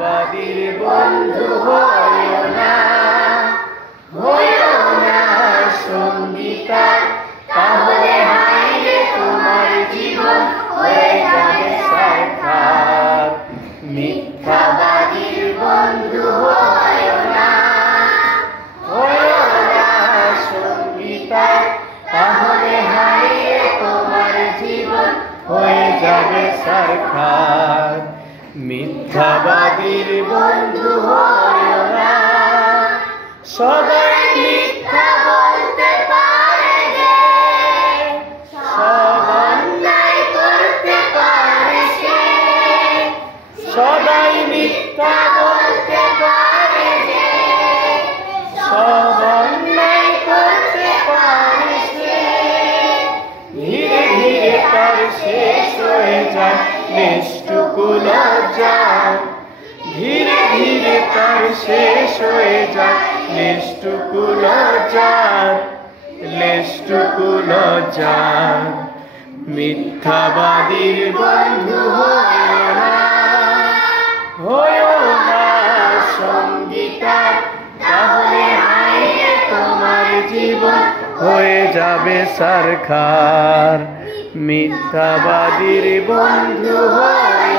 বাদীর বন্ধু হইও না সঙ্গীতা, তাহলে হাইরে তোমার জীবন হয়ে যাবে সারখার। মিথ্যাবাদীর বন্ধু হইও না সঙ্গীতা, তাহলে হাইরে তোমার জীবন হয়ে যাবে সারখার। মিথ্যাবাদীর বন্ধু হইও না, সবাই মিথ্যা বলতে পারে যে, সব অন্যায় করতে পারে সে। সবাই মিথ্যা বলতে পারে যে, সব অন্যায় করতে পারে সে। ধীরে ধীরে তার শেষ হয়ে যায় লেশটুকু লজ্জা, ধীরে ধীরে তার শেষ হয়ে যায় লেশটুকু লজ্জা, লেশটুকু লজ্জা। মিথ্যাবাদীর বন্ধু হইও না সঙ্গীতা, তাহলে হাইরে তোমার জীবন হয়ে যাবে সারখার। মিথ্যাবাদীর বন্ধু হইও